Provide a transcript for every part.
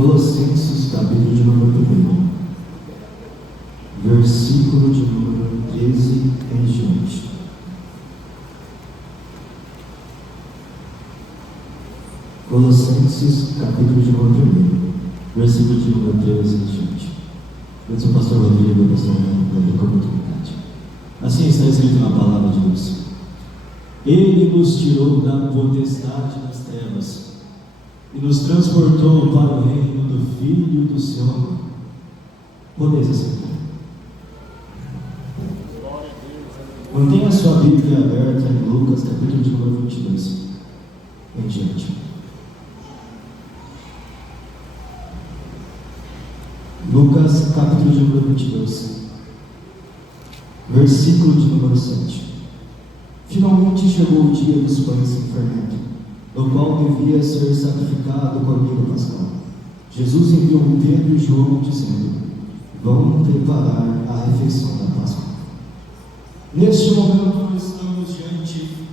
Colossenses, capítulo de número 1, versículo de número 13 em diante. Colossenses, capítulo de número 1, versículo de número 13 em diante. Eu sou o pastor Rodrigo, da Pastor Rodrigo, com oportunidade. Assim está escrito na palavra de Deus. Ele nos tirou da potestade das trevas e nos transportou para o reino do Filho do seu amor. Podeis aceitar. Mantenha a sua Bíblia aberta em Lucas, capítulo de número 22, em diante. Lucas, capítulo de número 22, versículo de número 7. Finalmente chegou o dia dos pães sem fermento, no qual devia ser sacrificado o cordeiro pascal. Jesus enviou Pedro e João, dizendo: vão preparar a refeição da Páscoa. Neste momento estamos diante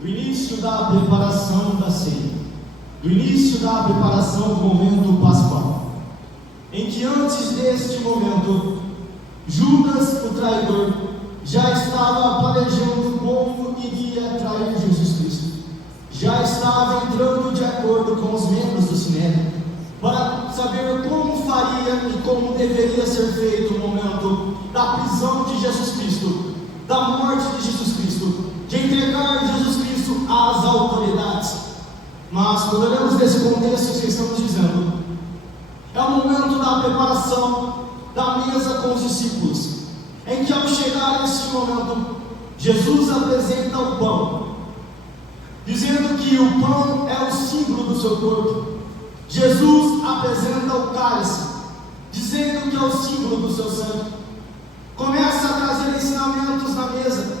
do início da preparação da ceia, do início da preparação do momento pascual, em que antes deste momento, Judas, o traidor, já estava planejando como iria trair Jesus Cristo. Já estava entrando de acordo com os membros do Sinédrio, para saber como faria e como deveria ser feito o momento da prisão de Jesus Cristo, da morte de Jesus Cristo, de entregar Jesus Cristo às autoridades. Mas quando olhamos nesse contexto que estamos dizendo, é o momento da preparação da mesa com os discípulos, em que ao chegar neste momento, Jesus apresenta o pão, dizendo que o pão é o símbolo do seu corpo. Jesus apresenta o cálice, dizendo que é o símbolo do seu sangue. Começa a trazer ensinamentos na mesa,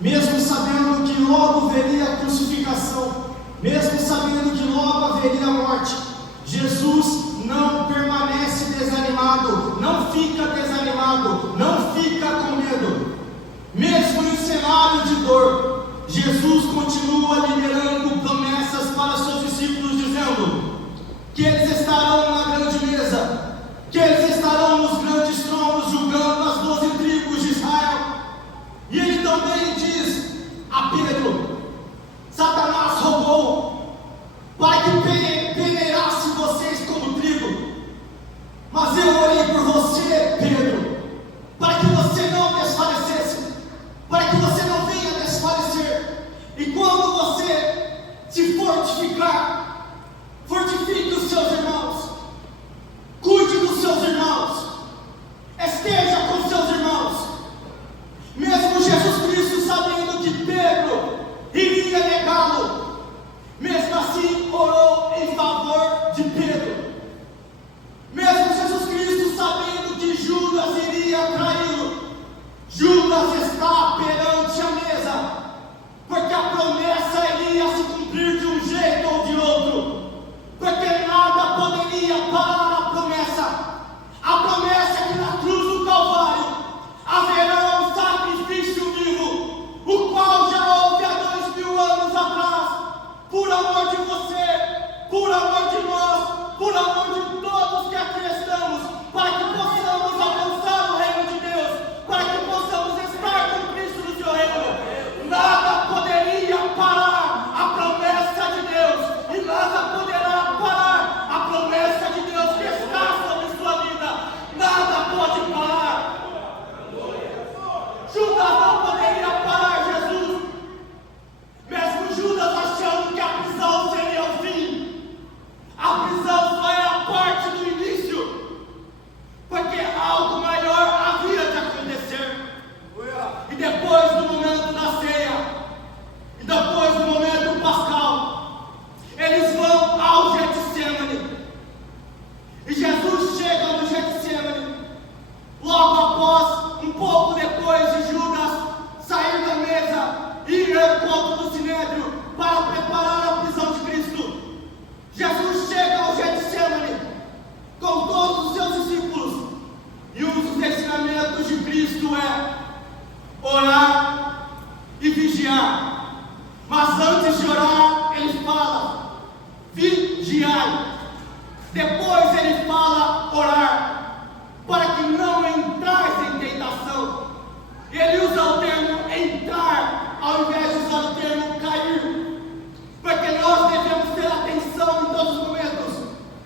mesmo sabendo que logo veria a crucificação, mesmo sabendo que logo haveria a morte. Jesus não permanece desanimado, não fica desanimado, não fica com medo. Mesmo em cenário de dor, Jesus continua liberando promessas para seus discípulos, dizendo que eles estarão na grande mesa, que eles estarão nos grandes tronos, julgando as 12 tribos de Israel. E ele também diz a Pedro: Satanás roubou para que peneirasse vocês como trigo, mas eu orei por você, Pedro, para que você não desfalecesse, para que você não venha desfalecer. E quando você se fortificar, fortifique os seus irmãos, cuide dos seus irmãos, esteja com seus irmãos. Mesmo Jesus Cristo sabendo que Pedro iria negá-lo, mesmo assim orou em favor de Pedro. Mesmo Jesus Cristo sabendo que Judas iria traí-lo, Judas está perante a mesa, porque a promessa iria se cumprir de um jeito ou de outro, porque nada poderia parar a promessa. A promessa é que na cruz do Calvário haverá um sacrifício vivo, o qual já houve há 2000 anos atrás, por amor de você, por amor de nós, por amor de todos que aqui estamos, para que possamos alcançar o reino de Deus, para que possamos estar com Cristo no seu reino. Nada poderia parar a promessa de Deus, e nada poderá parar a promessa de Deus que está sobre sua vida. Nada pode parar. Judas não poderia parar Jesus, mesmo Judas achando que a prisão seria o fim. A prisão só é a parte do início, porque algo maior havia de acontecer. E depois do momento da ceia, e depois do momento pascal, eles vão ao Getsemane. E Jesus chega no Getsemane, logo após, um pouco depois de Judas sair da mesa e ir ao encontro do Sinédrio para preparar a prisão de Cristo. Jesus chega ao Getsemane com todos os seus discípulos, e um dos ensinamentos de Cristo é orar e vigiar. Mas antes de orar, ele fala: vigiai. Depois ele orar para que não entrares em tentação. Ele usa o termo entrar ao invés de usar o termo cair, porque nós devemos ter atenção em todos os momentos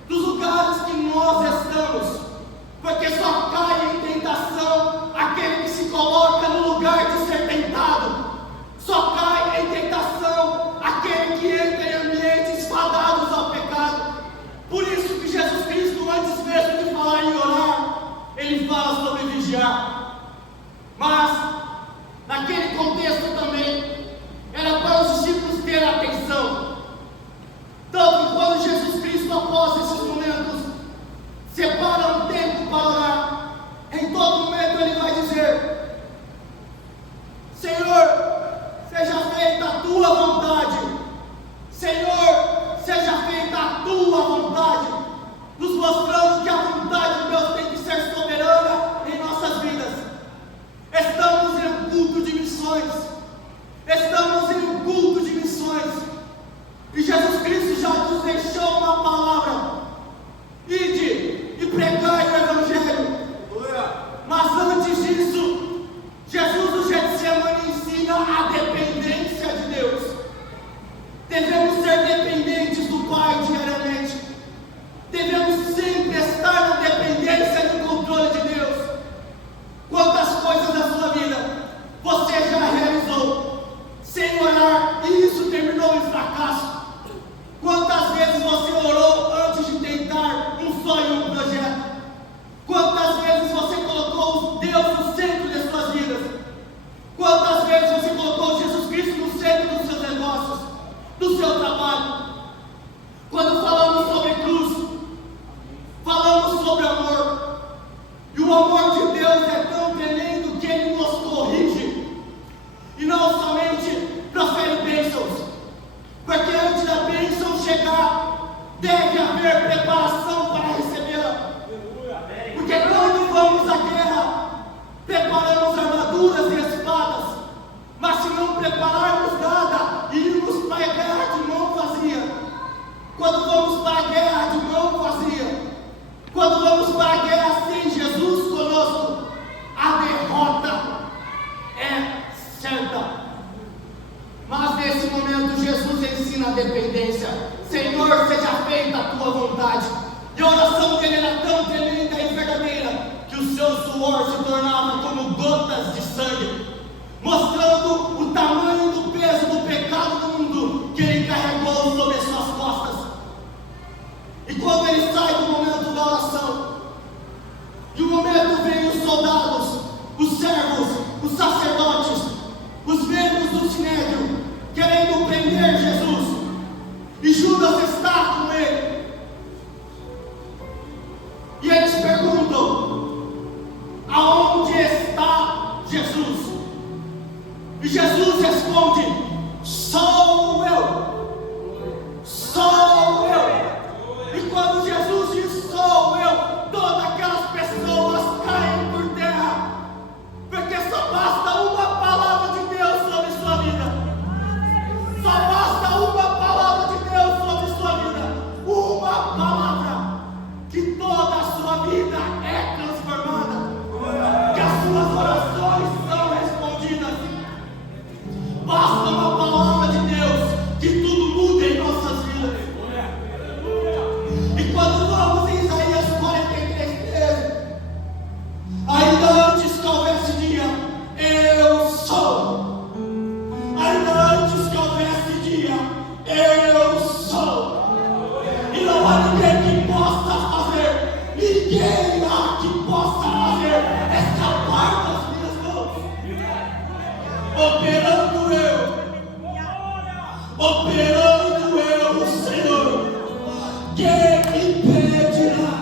dos lugares que nós estamos, porque só cai em tentação aquele que se coloca no lugar de ser tentado. Só cai em tentação aquele que entra em ambientes fadados ao pecado. Por isso que Jesus Cristo, antes mesmo de falar em orar, ele fala sobre vigiar. Mas, naquele contexto também, era para os discípulos ter atenção. Tanto que quando Jesus Cristo, após esses momentos, separa um tempo para orar, em todo momento ele vai dizer: Senhor, seja feita a tua vontade. Senhor, seja feita a tua vontade. Nos mostrando que a vontade de Deus tem que ser soberana em nossas vidas. Estamos em um culto de missões. Estamos em um culto de missões. E Jesus Cristo já nos deixou uma palavra: ide e pregai o Evangelho. Mas antes disso, Jesus no Getsemane ensina a dependência de Deus. Devemos ser dependentes do Pai diariamente. Devemos sempre estar na dependência do controle de Deus. Quantas coisas da sua vida você já realizou sem orar e isso terminou em fracasso? Quantas vezes você orou antes de tentar um sonho, um projeto? Quantas vezes você colocou Deus no centro das suas vidas? Quantas vezes você colocou Jesus Cristo no centro dos seus negócios, do seu trabalho? Quando falamos sobre cruz, falamos sobre amor. E o amor de Deus é tão tremendo que Ele nos corrige. E não somente profere bênçãos, porque antes da bênção chegar, deve haver preparação para recebê-la. Porque quando vamos à guerra, preparamos armaduras e espadas, mas se não prepararmos nada, iremos para a guerra de mão vazia. Quando vamos para a guerra de mão vazia, quando vamos para a guerra sem Jesus conosco, a derrota é certa. Mas nesse momento Jesus ensina a dependência. Senhor, seja feita a tua vontade. E a oração dele era tão tremenda e verdadeira que o seu suor se tornava como gotas de sangue, mostrando o tamanho do peso do pecado do mundo que ele carregou sobre as suas costas. E quando ele sai do momento da oração, e o momento vem os soldados, os servos, os sacerdotes, os membros do sinédrio, querendo prender Jesus, e Judas está com ele. E eles perguntam: aonde está Jesus? E Jesus responde: sou eu, sou eu. E quando Jesus diz sou eu, todas aquelas pessoas caem por terra, porque só basta uma palavra de Deus sobre sua vida. Só basta uma palavra de Deus sobre sua vida. Uma palavra, que toda a sua vida é transformada, que as suas orações são respondidas. Basta uma palavra de Deus que tudo muda em nossas vidas. E quando vamos em Isaías 43:13, ainda antes que houvesse dia, eu sou. Ainda antes que houvesse dia, eu sou. E não há ninguém que possa fazer, ninguém há que possa fazer escapar das minhas mãos. Operando eu, Senhor. Quem impedirá?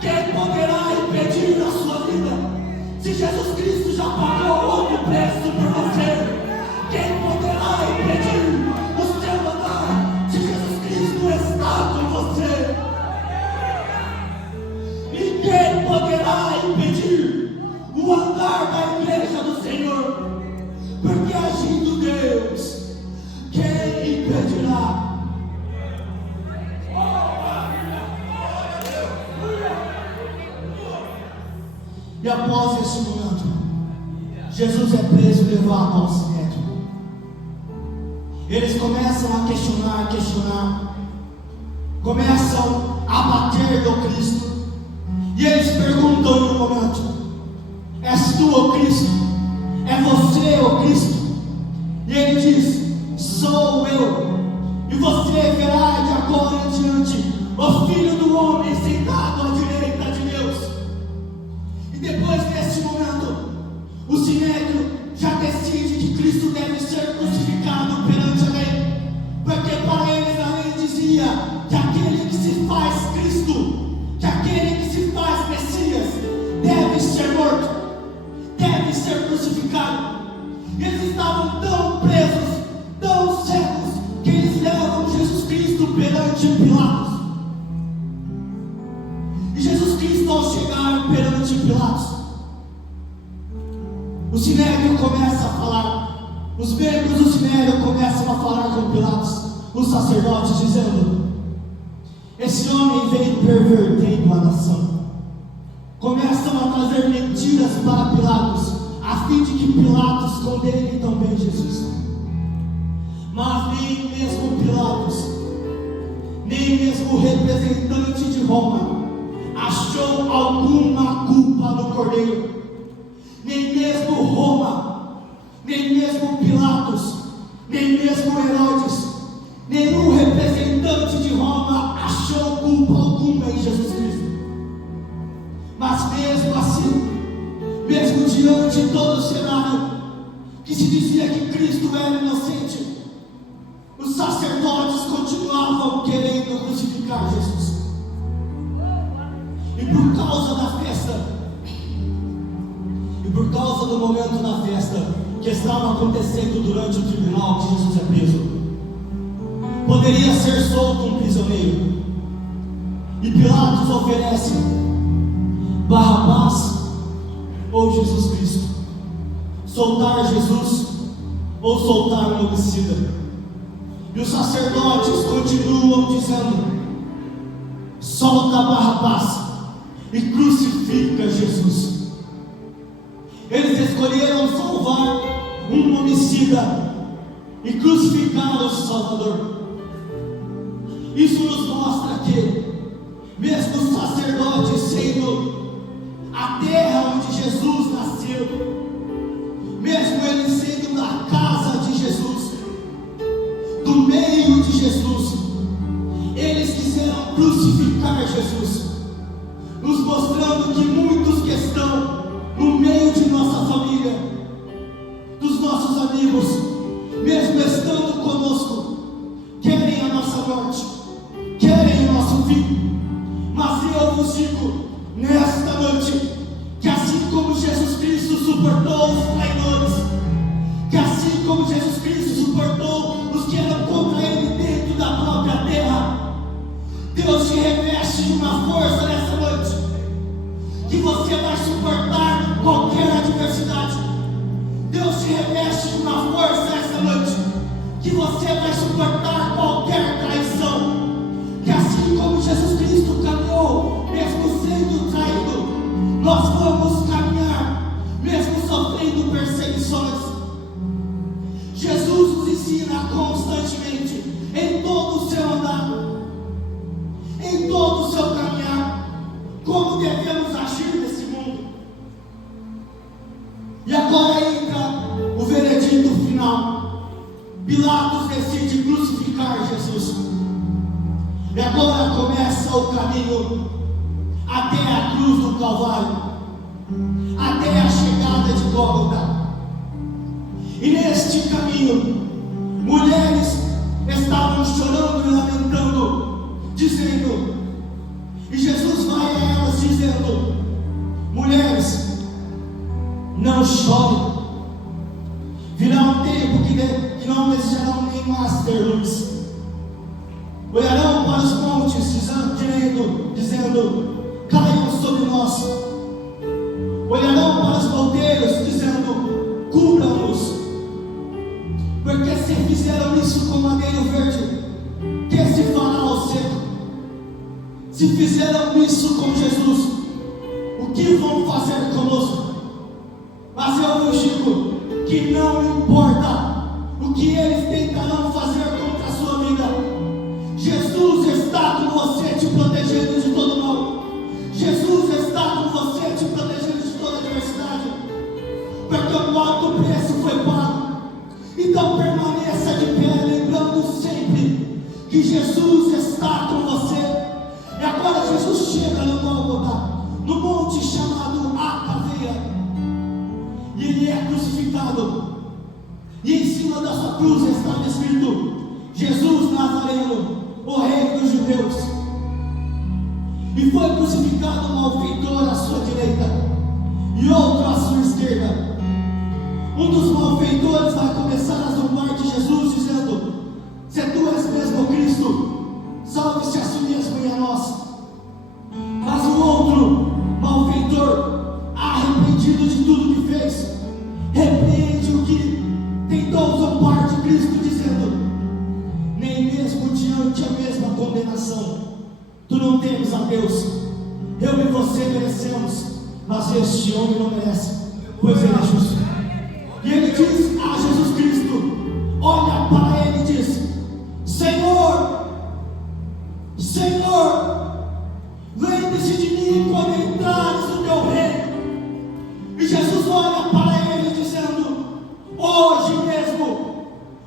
Quem poderá impedir a sua vida? Se Jesus Cristo já pagou outro preço por você, quem poderá impedir o seu andar? Se Jesus Cristo está com você, ninguém poderá impedir o andar da igreja do Senhor, porque após esse momento, Jesus é preso e levado ao sinédrio. Eles começam a questionar, começam a bater no Cristo, e eles perguntam em um momento: és tu o Cristo? É você o Cristo? E ele diz: sou eu. E você verá de agora em diante o Filho do Homem sentado à direita de Deus. E depois desse momento, o sinédrio já decide que Cristo deve ser crucificado perante a lei, porque para eles a lei dizia que aquele que se faz Cristo, que aquele que se faz Messias, deve ser morto, deve ser crucificado. Eles estavam tão presos, tão cegos, que eles levam Jesus Cristo perante Pilatos. E Jesus Cristo, ao chegar perante Pilatos, o sinédrio começa a falar, os membros do sinédrio começam a falar com Pilatos, os sacerdotes, dizendo: esse homem veio pervertendo a nação. Começam a trazer mentiras para Pilatos, a fim de que Pilatos condene também Jesus. Mas nem mesmo Pilatos, nem mesmo o representante de Roma, achou alguma culpa no Cordeiro. Nem mesmo Roma, nem mesmo Pilatos, nem mesmo Herodes, nenhum representante de Roma achou culpa alguma em Jesus Cristo. Mas mesmo assim, mesmo diante de todo o cenário que se dizia que Cristo era inocente, os sacerdotes continuavam querendo crucificar Jesus. E por causa da festa, e por causa do momento da festa que estava acontecendo durante o tribunal que Jesus é preso, poderia ser solto um prisioneiro. E Pilatos oferece Barrabás ou Jesus Cristo, soltar Jesus ou soltar um homicida. E os sacerdotes continuam dizendo: solta Barrabás e crucifica Jesus. Eles escolheram salvar um homicida e crucificar o Salvador. Isso nos mostra que, mesmo os sacerdotes sendo a terra onde Jesus nasceu, mesmo eles sendo da casa de Jesus, do meio de Jesus, eles quiseram crucificar Jesus, nos mostrando que muitos que estão no meio de nossa família, dos nossos amigos, mesmo estando conosco, querem a nossa morte, querem o nosso fim. Mas eu vos digo nesta noite que assim como Jesus Cristo suportou os traidores, que assim como Jesus Cristo suportou os que eram contra ele dentro da própria terra, Deus te reveste de uma força nessa noite, que você vai suportar qualquer adversidade. Deus te reveste de uma força essa noite, que você vai suportar qualquer traição. Que assim como Jesus Cristo caminhou, mesmo sendo traído, nós vamos caminhar, mesmo sofrendo perseguições. Jesus nos ensina constantemente, em todo o seu andar, em todo o seu caminhar, como devemos agir nesse mundo. E agora entra o veredito final. Pilatos decide crucificar Jesus. E agora começa o caminho até a cruz do Calvário, até a chegada de Gólgota. E neste caminho, mulheres estavam chorando e lamentando, dizendo, e Jesus vai a elas dizendo: mulheres, não chorem. Virá um tempo que não desejarão nem mais ter luz. Olharão para os montes dizendo: caiam sobre nós. Olharão para os monteiros dizendo: cubram-nos. Porque se fizeram isso com madeiro verde, que se fará ao seco? Se fizeram isso com Jesus, o que vão fazer conosco? digo que não importa o que eles tentarão fazer contra a sua vida, Jesus está com você, te protegendo de todo mal. Jesus está com você, te protegendo de toda adversidade, porque um alto preço foi pago. Então permaneça de pé, lembrando sempre que Jesus está com você. E agora Jesus chega no Gólgota, no monte chamado A Caveira, e ele é crucificado, e em cima da sua cruz está escrito: Jesus Nazareno, o Rei dos Judeus. E foi crucificado um malfeitor à sua direita e outro à sua esquerda. Um dos malfeitores vai começar a zombar de Jesus, dizendo: se tu és mesmo Cristo, salve-se a si mesmo e a nós. Mas o outro malfeitor, arrependido de tudo que fez, repreende o que tentou zombar de Cristo, dizendo: nem mesmo diante a mesma condenação tu não temes a Deus. Eu e você merecemos, mas este homem não merece, pois ele é justo. E ele diz a Jesus Cristo, olha para ele e diz: Senhor, Senhor, lembre-se de mim quando entrares no teu reino. E Jesus olha para ele dizendo: hoje mesmo,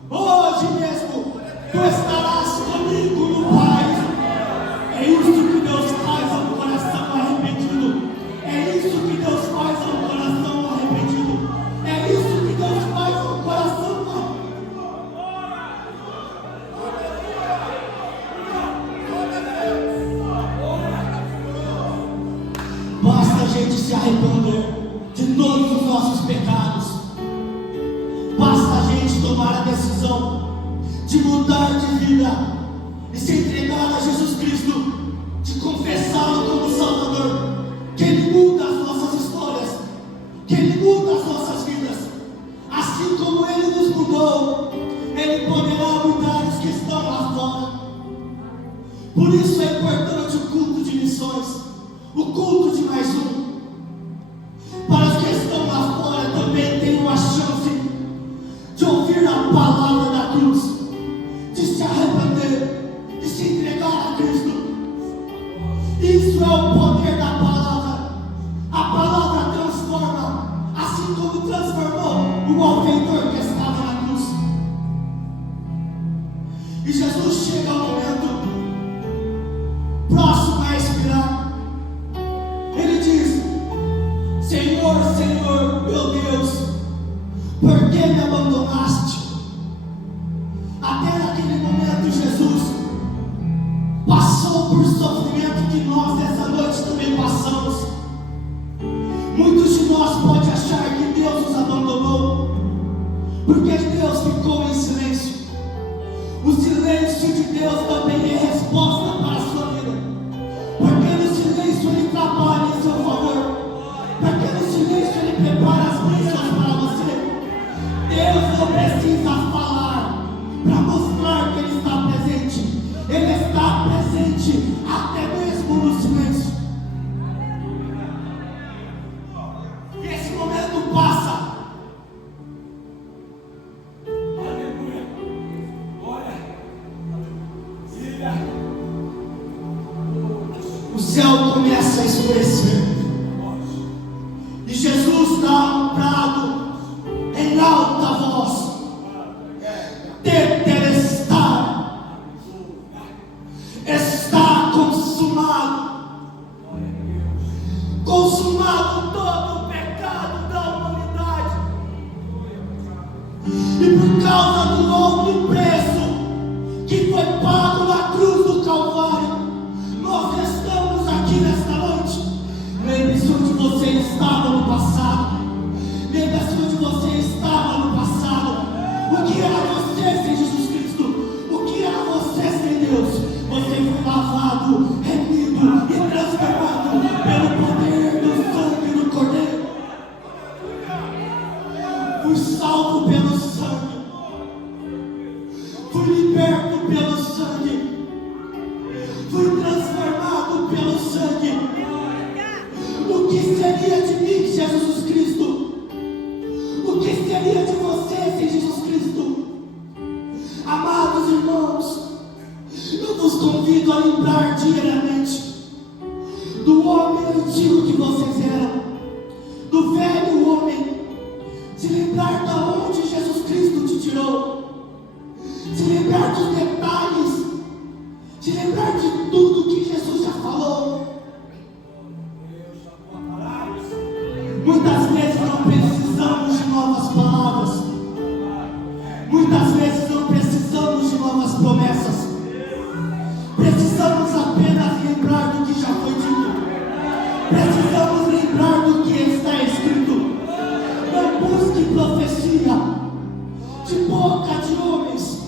tu estarás comigo no Pai. É isso que Deus faz ao coração arrependido. É isso que Deus faz ao coração arrependido. É isso que Deus faz ao coração arrependido. Basta a gente se arrepender de todos os nossos pecados. Basta a gente tomar a decisão de mudar de vida e se entregar a Jesus Cristo, de confessá-lo como Salvador, que Ele muda as nossas histórias, que Ele muda as nossas vidas. Assim como Ele nos mudou, Ele poderá mudar os que estão lá fora. Por isso é importante o culto de missões, o culto de mais um. Para os que estão lá fora também tenham a chance de ouvir a palavra da cruz, de se arrepender, de se entregar a Cristo. Isso é o poder da palavra. A palavra transforma, assim como transformou o malfeitor que estava na cruz. E Jesus chega ao momento próximo a expirar. Ele diz: Senhor, Senhor, meu Deus, por que me abandonaste? Até naquele momento Jesus passou por sofrimento que nós essa noite também passamos. Muitos de nós podem achar que Deus nos abandonou, porque Deus ficou em silêncio. O silêncio de Deus também é resposta para a sua vida, porque no silêncio Ele trabalha em seu favor, porque no silêncio Ele prepara as bênçãos para você. Deus não precisa falar para mostrar que Ele está presente. Ele está presente até mesmo no silêncio. E esse momento passa. Aleluia. Glória. O céu começa a escurecer. E Jesus dá um brado em alta voz: Tetelestai, está consumado. Consumado todo o pecado da humanidade. E por causa do alto preço que foi pago na cruz do Calvário, nós estamos aqui nesta noite. Lembre-se onde você estava no passado. Lembre-se onde você estava no passado. O que era você sem Jesus Cristo? O que era você sem Deus? Você foi lavado, remido e transformado pelo poder do sangue do Cordeiro. Fui salvo pelo sangue. Fui liberto pelo sangue. Fui transformado pelo sangue. O que seria de mim, Jesus Cristo? O lembrar diariamente do homem antigo que vocês eram, do velho homem, se lembrar de onde Jesus Cristo te tirou, se lembrar dos detalhes, se lembrar de tudo que Jesus já falou. Muitas vezes não precisamos de novas palavras, muitas vezes não precisamos de novas promessas, precisamos apenas lembrar do que já foi dito, precisamos lembrar do que está escrito. Não busque profecia de boca de homens,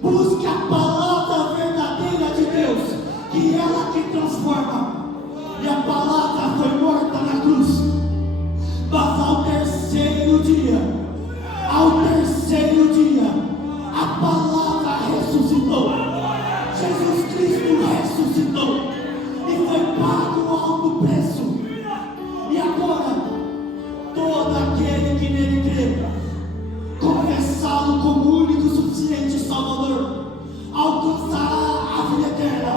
busque a palavra verdadeira de Deus, que é ela que transforma. E a palavra foi morta na cruz, mas ao terceiro dia, a palavra ressuscitou. Jesus Cristo ressuscitou e foi pago um alto preço. E agora, todo aquele que nele crê, confessá-lo como único e suficiente Salvador, alcançará a vida eterna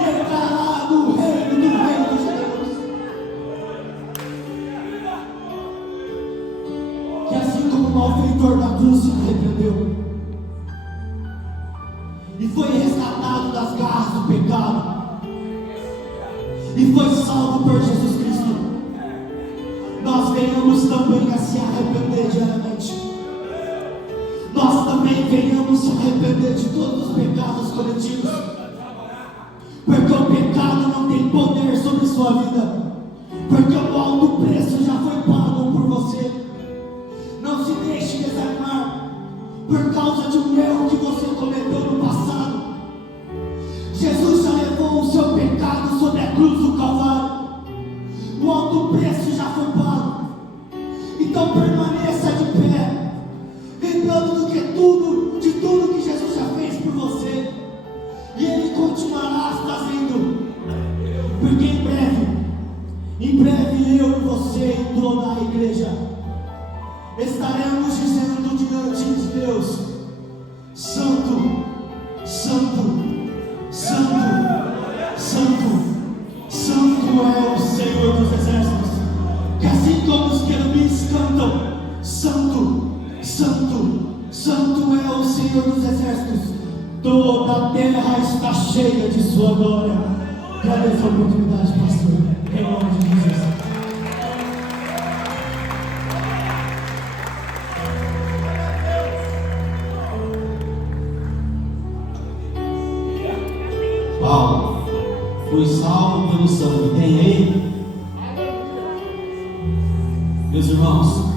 e entrará no reino de Deus. Que assim como o malfeitor da cruz se arrependeu e foi resgatado das garras do pecado e foi salvo por Jesus Cristo, nós venhamos também a se arrepender diariamente. Nós também venhamos se arrepender de todos os pecados coletivos, porque o pecado não tem poder sobre sua vida, porque o alto preço já foi pago por você. Não se deixe desanimar por causa de um erro que você cometeu no passado. Jesus já levou o seu pecado sobre a cruz do Calvário. O alto preço já foi pago. Então permaneça de pé, lembrando de tudo que Jesus já fez por você. E Ele continuará fazendo. Porque em breve eu e você e toda a igreja estaremos dizendo diante de Deus: Santo, Santo, Santo, Santo, Santo é o Senhor dos exércitos. Que assim como os querubins cantam: Santo, Santo, Santo é o Senhor dos exércitos, toda a terra está cheia de sua glória. Agradeço a oportunidade, pastor, em nome de Jesus. Paulo, fui salvo pelo sangue. Tem aí? Meus irmãos,